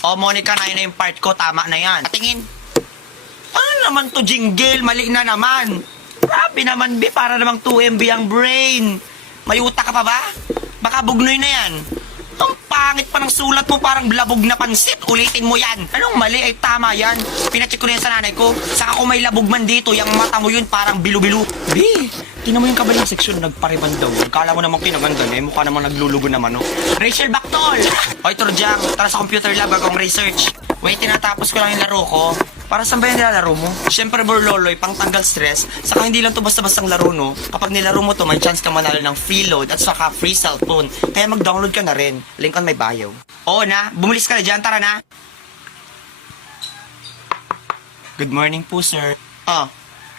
O, Monica, na yung part ko. Tama na yan. Patingin. Ano naman to, jingle? Mali na naman. Grabe naman, B. Para namang 2 MB ang brain. May utak ka pa ba? Baka bugnoy na yan. Ang pangit pa ng sulat mo, parang labog na pansit. Ulitin mo yan. Anong mali? Ay tama yan. Pinacheck ko na yan sa nanay ko. Saka kung may labog man dito, yung mata mo yun parang bilu-bilu. B, tinan mo yung kabalang seksyon, nagpariban daw. Kala mo namang pinaganda eh. Mukha namang naglulugo naman, no? Rachel Bactol! Oy, Turjang, tara sa computer lab, gagawang research. Wait, tinatapos ko lang yung laro ko. Para saan ba yung nilalaro mo? Siyempre, Borloloy, pang tanggal stress. Saka hindi lang to basta-bastang laro, no? Kapag nilaro mo to, may chance ka manalo ng free load at saka free cellphone. Kaya mag-download ka na rin. Link on my bio. Oo na, bumilis ka na dyan, tara na. Good morning po, sir. Oh,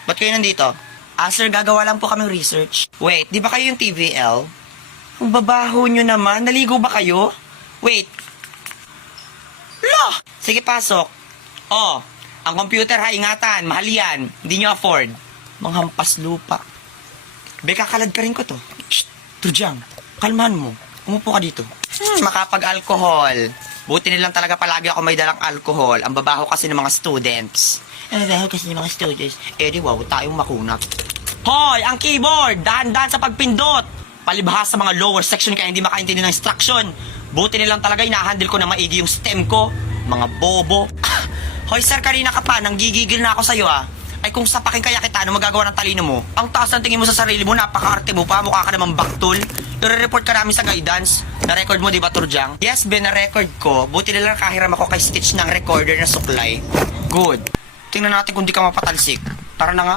ba't kayo nandito? Ah, sir, gagawa lang po kaming research. Wait, di ba kayo yung TVL? Ang babaho nyo naman. Naligo ba kayo? Wait. Lah! Sige, pasok. Oh, ang computer ha, ingatan. Mahal yan. Hindi nyo afford. Manghampas lupa. Beka, kalad ka rin ko to. Shh, Tujang, kalmahan mo. Umupo ka dito. Makapag-alcohol. Buti nilang talaga palagi ako may dalang alcohol. Ang babaho kasi ng mga students. Ang babaho kasi ng mga students. Eh, di wow, tayong makunat. Hoy, ang keyboard! Dahan-dahan sa pagpindot! Palibhas sa mga lower section kaya hindi makaintindi ng instruction. Buti nilang talaga inahandle ko na maigi yung stem ko. Mga bobo. Hoy, sir, kanina ka pa. Nanggigigil na ako sa'yo, ah. Ay, kung sapakin kaya kita, ano magagawa ng talino mo? Ang taas ng tingin mo sa sarili mo, napaka-arte mo pa. Mukha ka namang baktol. I-report ka namin sa guidance. Na-record mo, di ba, Turjang? Yes, Ben, na-record ko. Buti nilang nakahiram ako kay Stitch ng recorder na suklay. Good. Tingnan natin kung di ka mapatalsik. Tara na nga.